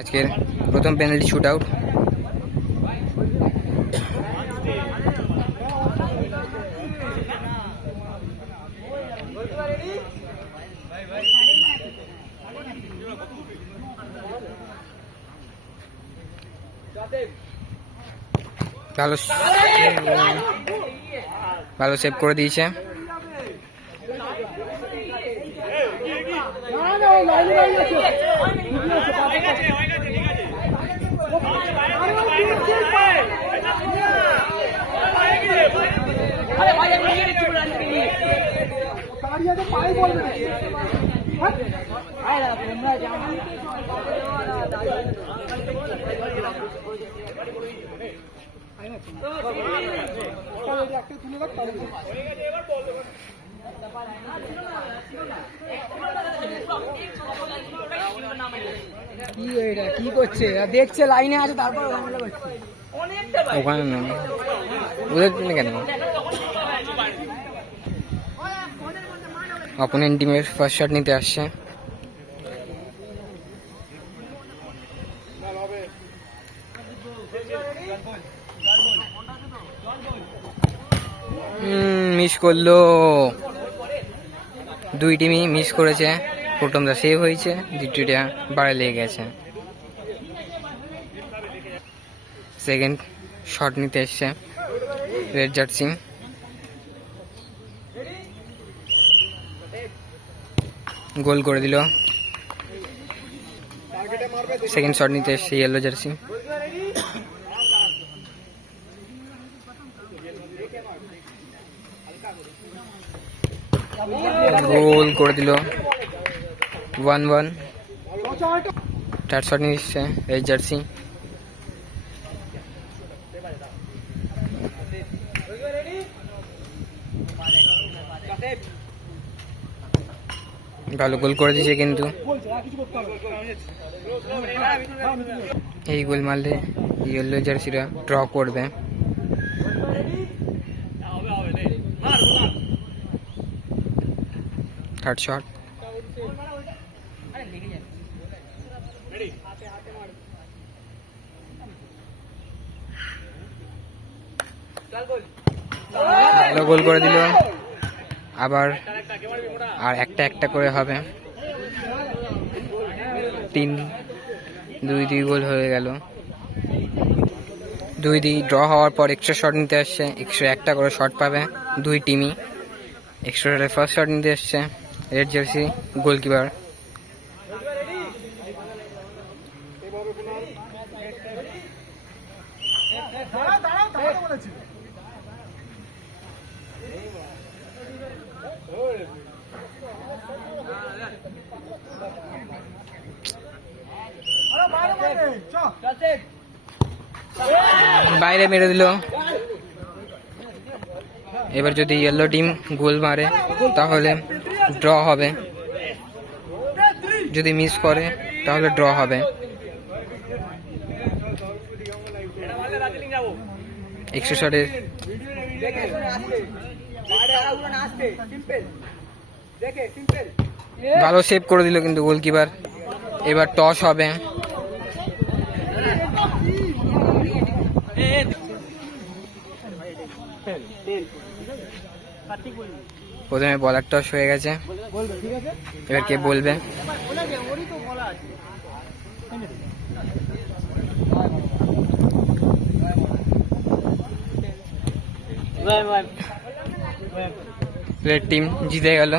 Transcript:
আজকের প্রথম penalty shoot out. ভালো সেভ করে দিয়েছে। কি করছে দেখছে লাইনে আছে তারপর ওখানে না ওদের কেন অপোনেন্ট টিমের ফার্স্ট শট নিতে আসছে। মিস করলো, দুই টিমই মিস করেছে। প্রথমটা সেভ হয়েছে, দ্বিতীয়টা বাড়ে লেগে গেছে। সেকেন্ড শট নিতে এসছে রেড জার্সি। গোল করে দিল। সেকেন্ড শট নিতে এসছে ইয়েলো জার্সি। গোল করে দিল। 1-1। থার্ড শট নিয়ে এসছে রেড জার্সি। ভালো গোল করে দিয়েছে, কিন্তু এই গোল মারলে ইয়েলো জার্সিরা ড্র করবে। Third shot. ভালো গোল করে দিল। আবার আর একটা একটা করে হবে। 3-2 গোল হয়ে গেল। 2-2 ড্র হওয়ার পর এক্সট্রা শট নিতে আসছে। এক্সট্রা একটা করে শট পাবে দুই টিমই। এক্সট্রা শটে ফার্স্ট শট নিতে আসছে রেড জার্সি গোলকিপার। বাইরে মেরে দিল। এবার যদি ইয়েলো টিম গোল মারে তাহলে ড্র হবে, যদি মিস করে তাহলে ড্র হবে। এক্সট্রা শটে ভালো সেভ করে দিল কিন্তু গোলকিপার। এবার টস হবে। প্রথমে বলার টস হয়ে গেছে, এবার কে বলবে? রেড টিম জিতে গেল।